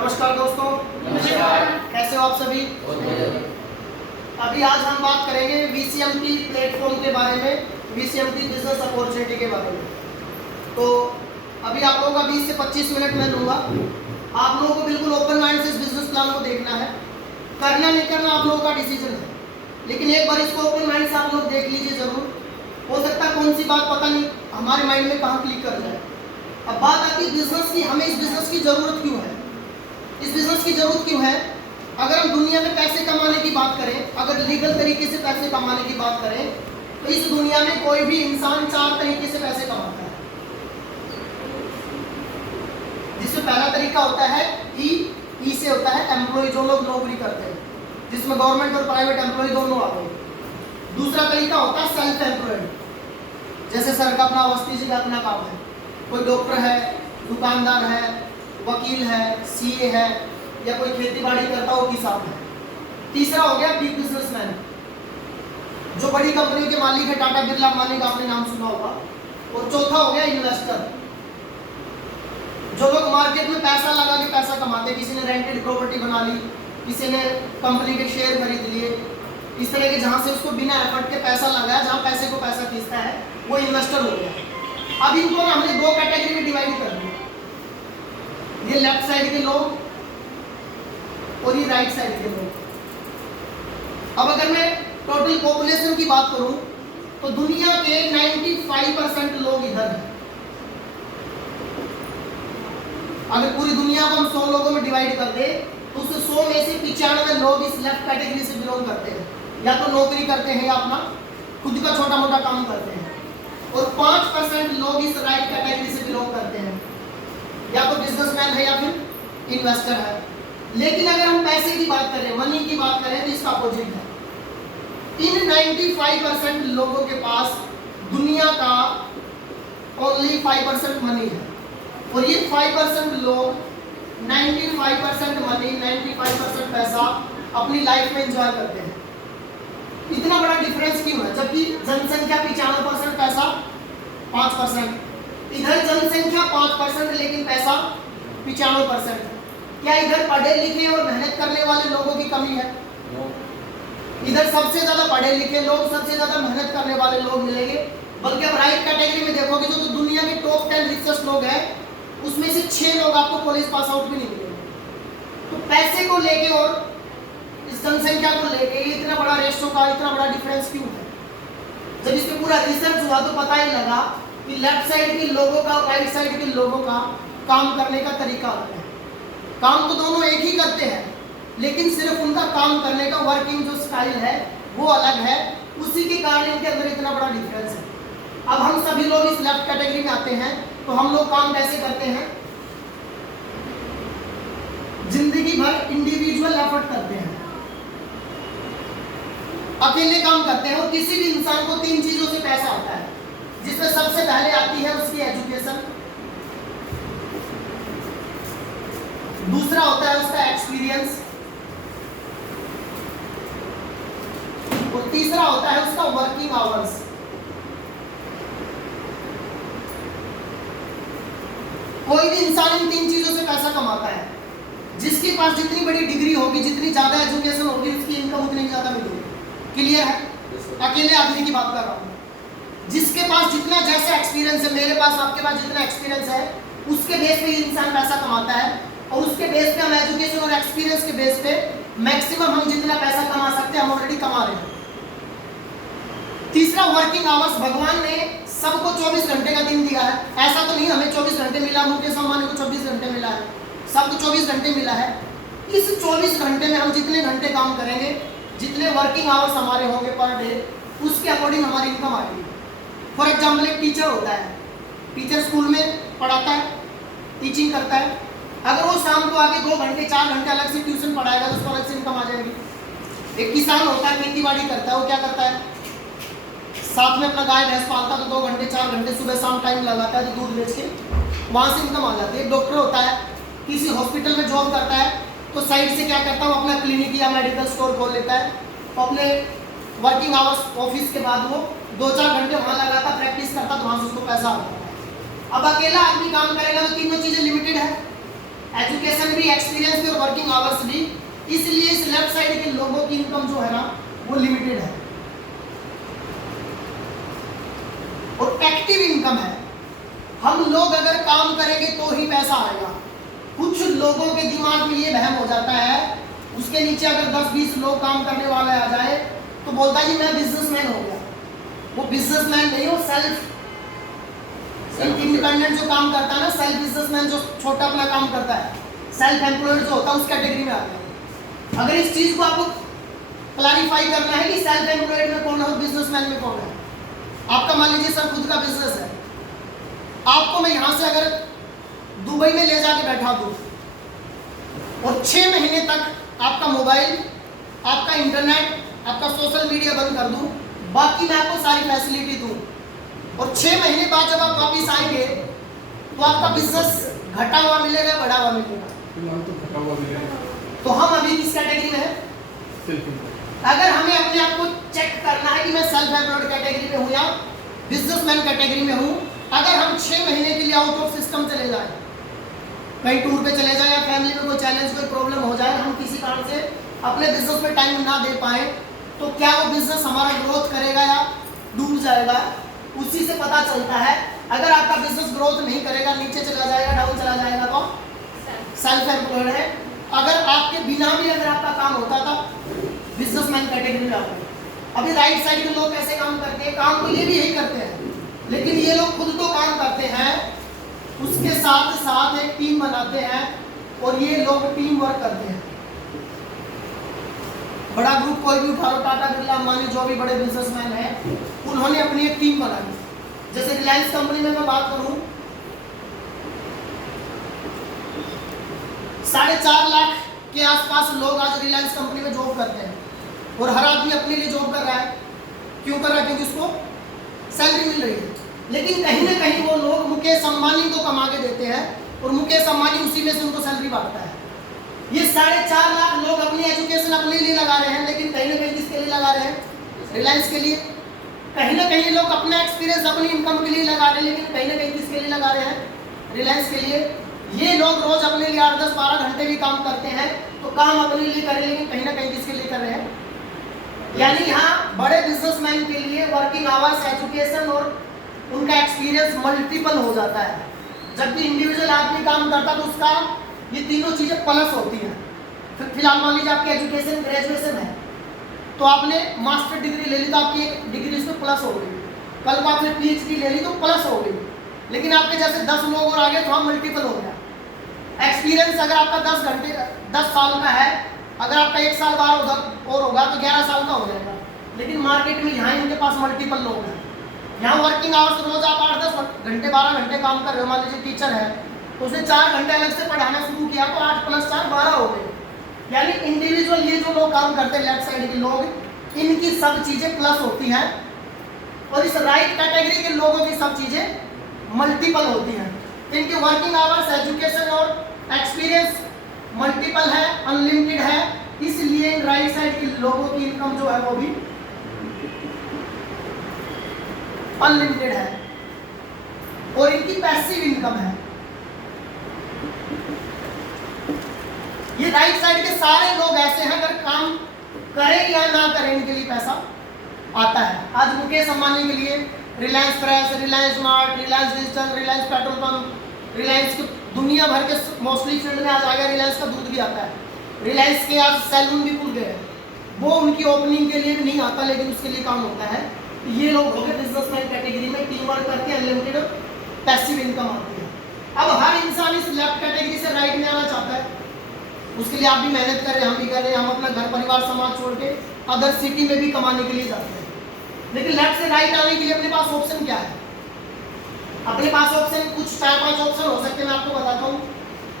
नमस्कार दोस्तों। नमस्कार। कैसे हो आप सभी? अभी आज हम बात करेंगे VCMP प्लेटफॉर्म के बारे में, VCMP बिजनेस अपॉर्चुनिटी के बारे में। तो अभी आप लोगों का 20 से 25 मिनट मैं लूँगा। आप लोगों को बिल्कुल ओपन माइंड से इस बिजनेस प्लान को देखना है। करना नहीं करना आप लोगों का डिसीजन है, लेकिन एक बार इसको ओपन माइंड से आप लोग देख लीजिए ज़रूर। हो सकता है कौन सी बात पता नहीं हमारे माइंड में कहाँ क्लिक कर जाए। अब बात आती है बिजनेस की। हमें इस बिजनेस की ज़रूरत क्यों है? इस बिजनेस की ज़रूरत क्यों है? अगर हम दुनिया में पैसे कमाने की बात करें, अगर लीगल तरीके से पैसे कमाने की बात करें, तो इस दुनिया में कोई भी इंसान 4 तरीके से पैसे कमाता है। जिसमें पहला तरीका होता है ई से होता है एम्प्लॉय, जो लोग नौकरी करते हैं, जिसमें गवर्नमेंट और प्राइवेट एम्प्लॉय दोनों आ गए। दूसरा तरीका होता है सेल्फ एम्प्लॉयड, जैसे सर का अपना वस्ती का अपना काम है, कोई डॉक्टर है, दुकानदार है, वकील है, सीए है, या कोई खेती बाड़ी करता हो, किसान है। तीसरा हो गया बिग बिजनेसमैन, जो बड़ी कंपनी के मालिक है, टाटा बिरला मालिक, आपने नाम सुना होगा। और चौथा हो गया इन्वेस्टर, जो लोग मार्केट में पैसा लगा के पैसा कमाते हैं। किसी ने रेंटेड प्रॉपर्टी बना ली, किसी ने कंपनी के शेयर खरीद लिए, इस तरह के जहां से उसको बिना एफर्ट के पैसा लगाया, जहां पैसे को पैसा खींचता है, वो इन्वेस्टर हो गया। अब इनको हमने 2 कैटेगरी में डिवाइड कर दिया, ये लेफ्ट साइड के लोग और ये राइट साइड के लोग। अब अगर मैं टोटल पॉपुलेशन की बात करूं तो दुनिया के 95% लोग इधर हैं। अगर पूरी दुनिया को हम 100 लोगों में डिवाइड कर दे तो उस 100 में से 95 लोग इस लेफ्ट कैटेगरी से बिलोंग करते हैं, या तो नौकरी करते हैं या अपना खुद का छोटा मोटा काम करते हैं। और 5% लोग इस राइट कैटेगरी से बिलोंग करते हैं, या तो बिजनेसमैन है या फिर इन्वेस्टर है। लेकिन अगर हम पैसे की बात करें, मनी की बात करें, तो इसका अपोजिट है। इन 95% लोगों के पास दुनिया का ओनली 5% मनी है, और ये 5% लोग 95% मनी, 95% पैसा अपनी लाइफ में एंजॉय करते हैं। इतना बड़ा डिफरेंस क्यों है? जबकि जनसंख्या 95% पैसा 5%, इधर जनसंख्या 5% लेकिन पैसा 95%। क्या इधर पढ़े लिखे और मेहनत करने वाले लोगों की कमी है? इधर सबसे ज्यादा पढ़े लिखे लोग, सबसे ज्यादा मेहनत करने वाले लोग मिलेंगे। बल्कि अब राइट कैटेगरी में देखोगे तो दुनिया के टॉप 10 रिचेस्ट लोग हैं, उसमें से 6 लोग आपको कॉलेज पास आउट भी नहीं मिलेंगे। तो पैसे को लेके और इस जनसंख्या को लेके इतना बड़ा रेशो का इतना बड़ा डिफरेंस क्यों है? जब इस पे पूरा रिसर्च हुआ तो पता ही लगा कि लेफ्ट साइड के लोगों का और राइट साइड के लोगों का काम करने का तरीका अलग है। काम तो दोनों एक ही करते हैं, लेकिन सिर्फ उनका काम करने का वर्किंग जो स्टाइल है वो अलग है। उसी के कारण इनके अंदर इतना बड़ा डिफरेंस है। अब हम सभी लोग इस लेफ्ट कैटेगरी में आते हैं, तो हम लोग काम कैसे करते हैं? जिंदगी भर इंडिविजुअल एफर्ट करते हैं, अकेले काम करते हैं। और किसी भी इंसान को 3 चीजों से पैसा आता है, जिसमें सबसे पहले आती है उसकी एजुकेशन, दूसरा होता है उसका एक्सपीरियंस, और तीसरा होता है उसका वर्किंग आवर्स। कोई भी इंसान इन 3 चीजों से पैसा कमाता है। जिसके पास जितनी बड़ी डिग्री होगी, जितनी ज्यादा एजुकेशन होगी, उसकी इनकम उतनी ज्यादा मिलेगी। क्लियर है? अकेले आदमी की बात कर रहा हूं। जिसके पास जितना जैसा एक्सपीरियंस है, मेरे पास आपके पास जितना एक्सपीरियंस है, उसके बेस पे इंसान पैसा कमाता है। और उसके बेस पे हम एजुकेशन और एक्सपीरियंस के बेस पे मैक्सिमम हम जितना पैसा कमा सकते हैं हम ऑलरेडी कमा रहे हैं। तीसरा वर्किंग आवर्स। भगवान ने सबको 24 घंटे का दिन दिया है। ऐसा तो नहीं हमें 24 घंटे मिला, मुकेश अंबानी को 24 घंटे मिला है, सबको 24 घंटे मिला है। इस 24 घंटे में हम जितने घंटे काम करेंगे, जितने वर्किंग आवर्स हमारे होंगे पर डे, उसके अकॉर्डिंग हमारी इनकम आएगी। फॉर एग्जाम्पल एक टीचर होता है, टीचर स्कूल में पढ़ाता है, टीचिंग करता है। अगर वो शाम को आके 2 घंटे 4 घंटे अलग से ट्यूशन पढ़ाएगा तो उसको अलग से इनकम आ जाएगी। एक किसान होता है, खेती बाड़ी करता है, वो क्या करता है? साथ में अपना गाय भैंस पालता है, तो 2 घंटे 4 घंटे सुबह शाम टाइम लगाता है, तो दूध बेच के वहाँ से इनकम आ जाती है। एक डॉक्टर होता है, किसी हॉस्पिटल में जॉब करता है, तो साइड से क्या करता है? वो अपना क्लिनिक या मेडिकल स्टोर खोल लेता है। तो अपने वर्किंग आवर्स ऑफिस के बाद वो 2-4 घंटे वहाँ लगाता, प्रैक्टिस करता, तो वहाँ से उसको पैसा आता है। अब अकेला आदमी काम करेगा तो तीनों चीज़ें लिमिटेड है। एजुकेशन भी, एक्सपीरियंस भी और वर्किंग आवर्स भी। इसलिए इस लेफ्ट साइड के लोगों की इनकम जो है ना वो लिमिटेड है और एक्टिव इनकम है। हम लोग अगर काम करेंगे तो ही पैसा आएगा। कुछ लोगों के दिमाग में ये वहम हो जाता है, उसके नीचे अगर 10-20 लोग काम करने वाले आ जाए तो बोलता है जी मैं बिजनेसमैन हो गया। वो बिजनेसमैन नहीं, वो सेल्फ इंडिपेंडेंट जो काम करता है ना, सेल्फ बिजनेसमैन जो छोटा अपना काम करता है, सेल्फ एम्प्लॉयड जो होता है उस कैटेगरी में आता है। अगर इस चीज को आपको क्लैरिफाई करना है कि सेल्फ एम्प्लॉयड में कौन है और बिजनेसमैन में कौन है। आपका मान लीजिए सर खुद का बिजनेस है, आपको मैं यहां से अगर दुबई में ले जाके बैठा दूं और 6 महीने तक आपका मोबाइल, आपका इंटरनेट, आपका सोशल मीडिया बंद कर दूं, बाकी मैं आपको सारी फैसिलिटी दूं और 6 महीने बाद जब आप वापिस आएंगे तो आपका बिजनेस घटा हुआ मिलेगा, बढ़ा हुआ मिलेगा। तो हम अभी किस कैटेगरी में है? अगर हमें अपने आप को चेक करना है कि मैं सेल्फ एम्प्लॉयड कैटेगरी में हूँ या बिजनेसमैन कैटेगरी में हूँ, अगर हम 6 महीने के लिए आउट ऑफ सिस्टम चले जाए, कहीं टूर पे चले जाए या फैमिली में कोई चैलेंज, कोई प्रॉब्लम हो जाए, हम किसी कारण से अपने बिजनेस में टाइम ना दे पाए, तो क्या वो बिजनेस हमारा ग्रोथ करेगा या डूब जाएगा? उसी से पता चलता है। अगर आपका बिजनेस ग्रोथ नहीं करेगा, नीचे चला जाएगा, डाउन चला जाएगा, तो सेल्फ एम्प्लॉयड है। अगर आपके बिना भी अगर आपका काम होता था, बिजनेसमैन कैटेगरी में आते हैं। अभी राइट साइड के लोग कैसे काम करते हैं? काम तो ये भी यही करते हैं, लेकिन ये लोग खुद तो काम करते हैं, उसके साथ साथ एक टीम बनाते हैं और ये लोग टीम वर्क करते हैं। बड़ा ग्रुप कोई भी उठा लो, टाटा, बिरला, अंबानी, जो भी बड़े बिजनेसमैन हैं, उन्होंने अपनी एक टीम बनाई। जैसे रिलायंस कंपनी में मैं बात करूं, 4.5 लाख के आसपास लोग आज रिलायंस कंपनी में जॉब करते हैं और हर आदमी अपने लिए जॉब कर रहा है। क्यों कर रहा है? क्योंकि उसको सैलरी मिल रही है। लेकिन कहीं ना कहीं वो लोग मुकेश अंबानी को कमा के देते हैं और मुकेश अंबानी उसी में से उनको सैलरी बांटता है। ये 4.5 लाख लोग अपनी एजुकेशन अपने लिए लगा रहे हैं, लेकिन कहीं ना कहीं किसके लिए लगा रहे हैं? रिलायंस के लिए। कहीं ना कहीं लोग अपना एक्सपीरियंस अपनी इनकम के लिए लगा रहे हैं, लेकिन कहीं ना कहीं किसके लिए लगा रहे हैं? रिलायंस के लिए। ये लोग रोज अपने लिए 8-10-12 घंटे भी काम करते हैं, तो काम अपने लिए करें, लेकिन कहीं ना कहीं किसके लिए कर रहे हैं? यानी यहाँ बड़े बिजनेसमैन के लिए वर्किंग आवर्स, एजुकेशन और उनका एक्सपीरियंस मल्टीपल हो जाता है। जबकि इंडिविजुअल आदमी काम करता तो उसका ये तीनों चीजें प्लस होती हैं। फिलहाल मान लीजिए आपकी एजुकेशन ग्रेजुएशन है, तो आपने मास्टर डिग्री ले ली तो आपकी एक डिग्री इसमें प्लस हो गई। कल को आपने PhD ले ली तो प्लस हो गई। लेकिन आपके जैसे 10 लोग और आगे तो हम मल्टीपल हो गया। एक्सपीरियंस अगर आपका 10 साल का है, अगर आपका 1 साल बाद और होगा तो 11 साल का हो जाएगा। लेकिन मार्केट में यहाँ इनके पास मल्टीपल लोग हैं। यहाँ वर्किंग आवर्स रोज आप 8-10 घंटे 12 घंटे काम कर रहे हो। मान लीजिए टीचर है तो उसने 4 घंटे अलग से पढ़ाना शुरू किया तो 8 + 4 12 हो गए। यानी इंडिविजुअल ये जो लोग काम करते हैं लेफ्ट साइड के लोग, इनकी सब चीजें प्लस होती हैं और इस राइट कैटेगरी के लोगों की सब चीजें मल्टीपल होती हैं। इनके वर्किंग आवर्स, एजुकेशन और एक्सपीरियंस मल्टीपल है, अनलिमिटेड है। इसलिए इन राइट साइड के लोगों की इनकम जो है वो भी अनलिमिटेड है और इनकी पैसिव इनकम है। ये राइट साइड के सारे लोग ऐसे हैं, अगर काम करें या ना करें इनके लिए पैसा आता है। आज मुकेश अंबानी के लिए Reliance fresh, Reliance smart, Reliance digital, Reliance petrol pump, Reliance के दुनिया भर के मोस्टली फील्ड में आज आएगा। रिलायंस का दूध भी आता है, रिलायंस के आज सैलून भी खुल गए। वो उनकी ओपनिंग के लिए भी नहीं आता, लेकिन उसके लिए काम होता है। ये लोग हो गए बिजनेसमैन कैटेगरी में, टीम वर्क करके अनलिमिटेड पैसिव इनकम आती है। अब हर इंसान इस लेफ्ट कैटेगरी से राइट में आना चाहता है, उसके लिए आप भी मेहनत कर रहे हैं, हम भी कर रहे हैं। हम अपना घर परिवार समाज छोड़ के अदर सिटी में भी कमाने के लिए जाते हैं। लेकिन लेफ्ट से राइट आने के लिए अपने पास ऑप्शन क्या है? अपने पास ऑप्शन कुछ 4-5 ऑप्शन हो सकते हैं, मैं आपको बताता हूँ।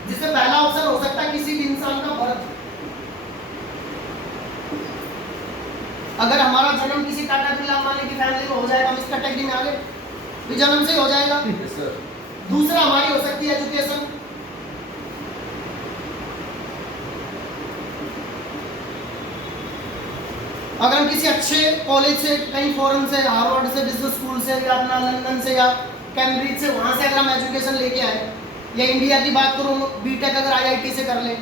जिसमें पहला ऑप्शन हो सकता है किसी भी इंसान का बर्थ। अगर हमारा जन्म किसी टाटा बिरला अंबानी की फैमिली में हो जाएगा, हम इस कैटेगरी में आ गए, तो जन्म से ही हो जाएगा। दूसरा हमारी हो सकती है एजुकेशन। अगर हम किसी अच्छे कॉलेज से, कहीं फॉरेन से, हार्वर्ड से, बिजनेस स्कूल से या अपना लंदन से या कैम्ब्रिज से, वहाँ से अगर हम एजुकेशन लेके आए या इंडिया की बात करूँ, बीटेक अगर आईआईटी से कर ले,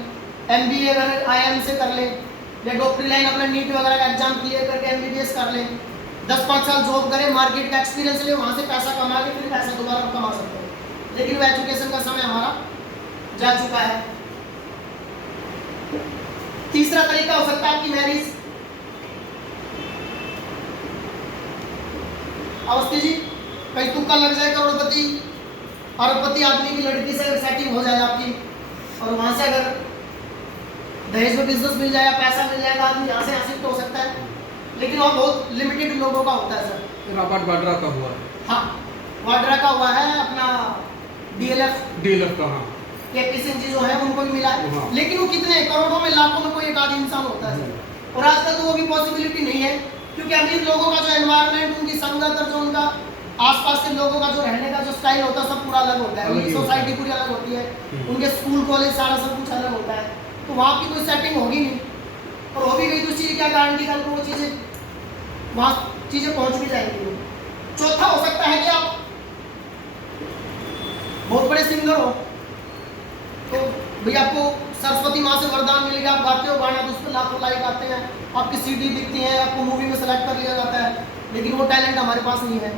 एमबीए अगर आईआईएम से कर ले, या डॉक्टरी लाइन अपना नीट वगैरह का एग्जाम क्लियर करके एमबीबीएस कर ले, 10-5 साल जॉब करे, मार्केट का एक्सपीरियंस ले, वहाँ से पैसा कमा के फिर पैसा दोबारा कमा सकते हैं। लेकिन वो एजुकेशन का समय हमारा जा चुका है। तीसरा तरीका हो सकता है आपकी मैरिज। अवस्थी जी, कहीं तुक्का लग जाए करोड़पति अरबपति आदमी की लड़की से अगर सेटिंग हो जाए आपकी, और वहां से अगर दहेज में बिजनेस मिल जाए, पैसा मिल जाएगा, आदमी यहाँ से शिफ्ट हो सकता है। लेकिन वहाँ बहुत लिमिटेड लोगों का होता है सर। रॉबर्ट वाड्रा का हुआ है। हाँ, वाड्रा का हुआ है, अपना डीएलएफ का, हाँ, केपी सिंह जी जो है उनको भी मिला है। हाँ। लेकिन वो कितने करोड़ों में, लाखों में कोई एक आध इंसान होता है सर। और आजकल तो वो भी पॉसिबिलिटी नहीं है, क्योंकि अमीर लोगों का जो एनवायरनमेंट, उनकी संगत और जो उनका आसपास के लोगों का जो रहने का जो स्टाइल होता है सब पूरा अलग होता है, उनकी सोसाइटी पूरी अलग होती है, उनके स्कूल कॉलेज सारा सब कुछ अलग होता है। तो वहाँ की कोई सेटिंग होगी नहीं, और हो भी गई तो चीज़ क्या गारंटी कल को वो चीज़ें वहाँ चीज़ें पहुँच भी जाएंगी। चौथा हो सकता है कि आप बहुत बड़े सिंगर हो, तो भैया आपको सरस्वती माँ से वरदान मिलेगा, आप गाते हो गाना तो उस पर लाखों लाइक आते हैं, आपकी सीडी दिखती है, आपको मूवी में सेलेक्ट कर लिया जाता है, लेकिन वो टैलेंट हमारे पास नहीं है।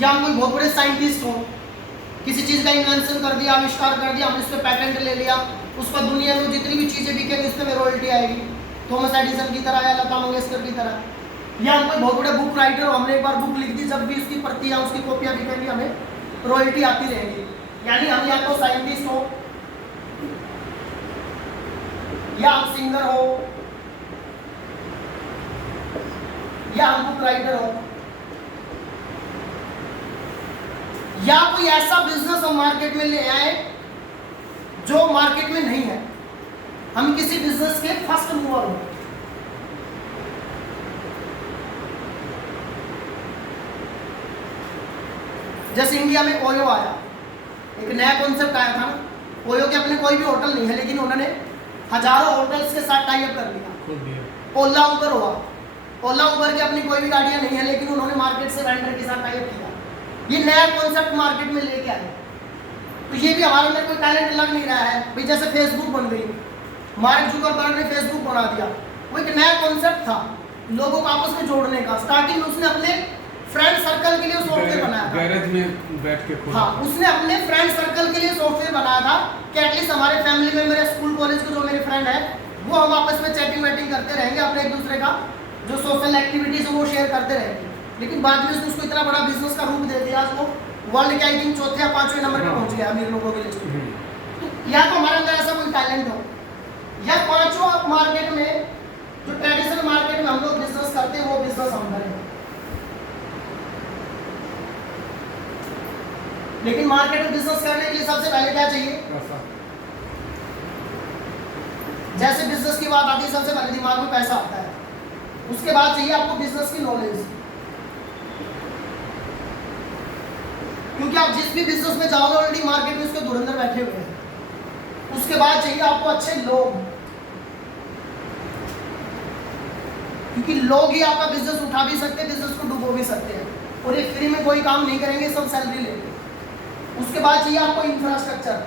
या हम कोई बहुत बड़े साइंटिस्ट हो, किसी चीज़ का इन्वेंशन कर दिया, आविष्कार कर दिया, हमने उस पर पैटेंट ले लिया, उस पर दुनिया में जितनी भी चीज़ें बिकेंगी उस पर रॉयल्टी आएगी, थॉमस एडिसन की तरह या लता मंगेशकर की तरह। या हम कोई बहुत बड़े बुक राइटर हो, हमने एक बार बुक लिख दी, जब भी उसकी प्रतियाँ उसकी कॉपियाँ बिकेंगी हमें रॉयल्टी आती रहेगी। यानी हम या तो साइंटिस्ट हो, या हम सिंगर हो, या हम बुक राइटर हो, या कोई ऐसा बिजनेस हम मार्केट में ले आए जो मार्केट में नहीं है, हम किसी बिजनेस के फर्स्ट मूवर हो। जैसे इंडिया में ओयो आया, एक नया कॉन्सेप्ट आया था ना, ओयो के अपने कोई भी होटल नहीं है, लेकिन उन्होंने हजारों होटल्स के साथ टाई अप कर लिया। ओला उबर हुआ, ओला उबर की अपनी कोई भी गाड़ियां नहीं है, लेकिन उन्होंने मार्केट से वेंडर के साथ टाई अप किया। ये नया कॉन्सेप्ट मार्केट में लेके आए, तो ये भी हमारे अंदर कोई टैलेंट लग नहीं रहा है भाई। जैसे फेसबुक बन गई, मार्क जुकरबर्ग ने फेसबुक बना दिया, वो एक नया कॉन्सेप्ट था लोगों को आपस में जोड़ने का। स्टार्टिंग में उसने अपने फ्रेंड सर्कल के लिए सॉफ्टवेयर बनाया था, गैरेज में बैठ के खोला। हाँ, उसने अपने फ्रेंड सर्कल के लिए सॉफ्टवेयर बनाया था कि एटलीस्ट हमारे फैमिली में, मेरे स्कूल कॉलेज के जो मेरे फ्रेंड है, वो हम आपस में चैटिंग वैटिंग करते रहेंगे, अपने एक दूसरे का जो सोशल एक्टिविटीज है वो शेयर करते रहेंगे। लेकिन बाद में उसको इतना बड़ा बिजनेस का रूप दे दिया, आज वो वर्ल्ड के आई थिंक चौथे या पांचवें नंबर पे पहुंच गया अमीर लोगों के लिस्ट में। तो या तो हमारे अंदर ऐसा कोई टैलेंट हो, या पांचों आप मार्केट में जो ट्रेडिशनल मार्केट में हम लोग बिजनेस करते हैं वो बिजनेस हम करें। लेकिन मार्केट में बिजनेस करने के लिए सबसे पहले क्या चाहिए? जैसे बिजनेस की बात आती है सबसे पहले दिमाग में पैसा आता है, उसके बाद चाहिए आपको बिजनेस की नॉलेज, क्योंकि आप जिस भी बिजनेस में जाओगे ऑलरेडी मार्केट में उसके धुरंधर बैठे हुए हैं। उसके बाद चाहिए आपको अच्छे लोग, क्योंकि लोग ही आपका बिजनेस उठा भी सकते हैं, बिजनेस को डुबो भी सकते हैं, और ये फ्री में कोई काम नहीं करेंगे, सब सैलरी लेंगे। उसके बाद चाहिए आपको इंफ्रास्ट्रक्चर।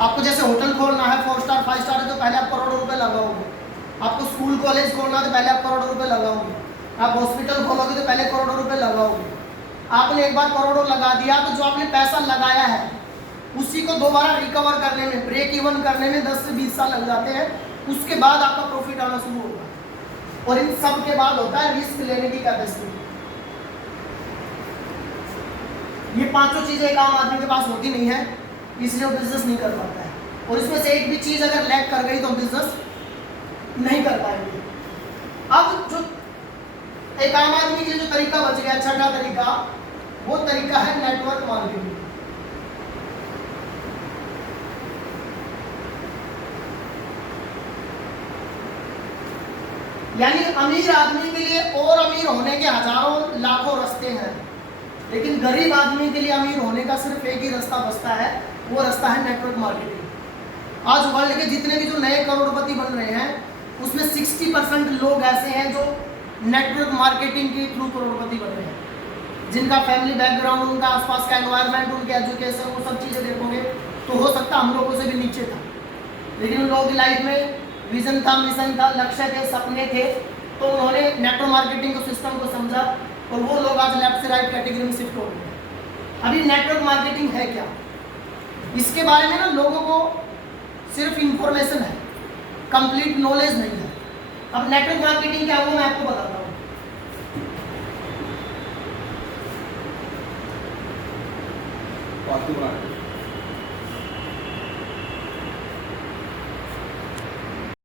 आपको जैसे होटल खोलना है 4 स्टार 5 स्टार है तो पहले आप करोड़ों रुपए लगाओगे, आपको स्कूल कॉलेज खोलना है तो पहले आप करोड़ों रुपए लगाओगे, आप हॉस्पिटल खोलोगे तो पहले करोड़ों रुपए लगाओगे। आपने एक बार करोड़ों लगा दिया तो जो आपने पैसा लगाया है उसी को दोबारा रिकवर करने में, ब्रेक इवन करने में 10 से 20 साल लग जाते हैं। उसके बाद आपका प्रॉफिट आना शुरू होगा, और इन सब के बाद होता है रिस्क लेने की कैपेसिटी। ये पांचों चीजें एक आम आदमी के पास होती नहीं है, इसलिए वो बिजनेस नहीं कर पाता है, और इसमें से एक भी चीज अगर लैग कर गई तो हम बिजनेस नहीं कर पाएंगे। अब जो एक आम आदमी के लिए जो तरीका बच गया, छठा तरीका, वो तरीका है नेटवर्क मार्केटिंग। यानी अमीर आदमी के लिए और अमीर होने के हजारों लाखों रास्ते हैं, लेकिन गरीब आदमी के लिए अमीर होने का सिर्फ एक ही रास्ता बचता है, वो रास्ता है नेटवर्क मार्केटिंग। आज वर्ल्ड के जितने भी जो नए करोड़पति बन रहे हैं उसमें 60% लोग ऐसे हैं जो नेटवर्क मार्केटिंग के थ्रू करोड़पति बन रहे हैं। जिनका फैमिली बैकग्राउंड, उनका आसपास का एनवायरनमेंट, उनके एजुकेशन, वो सब चीज़ें देखोगे तो हो सकता हम लोगों से भी नीचे था, लेकिन उन लोगों की लाइफ में विजन था, मिशन था, लक्ष्य थे, सपने थे, तो उन्होंने नेटवर्क मार्केटिंग को सिस्टम को समझा और वो लोग आज लेफ्ट से राइट कैटेगरी में शिफ्ट हो गए। अभी नेटवर्क मार्केटिंग है क्या, इसके बारे में ना लोगों को सिर्फ इंफॉर्मेशन है, कंप्लीट नॉलेज नहीं है। अब नेटवर्क मार्केटिंग क्या हुआ मैं आपको बताता हूँ। वास्तु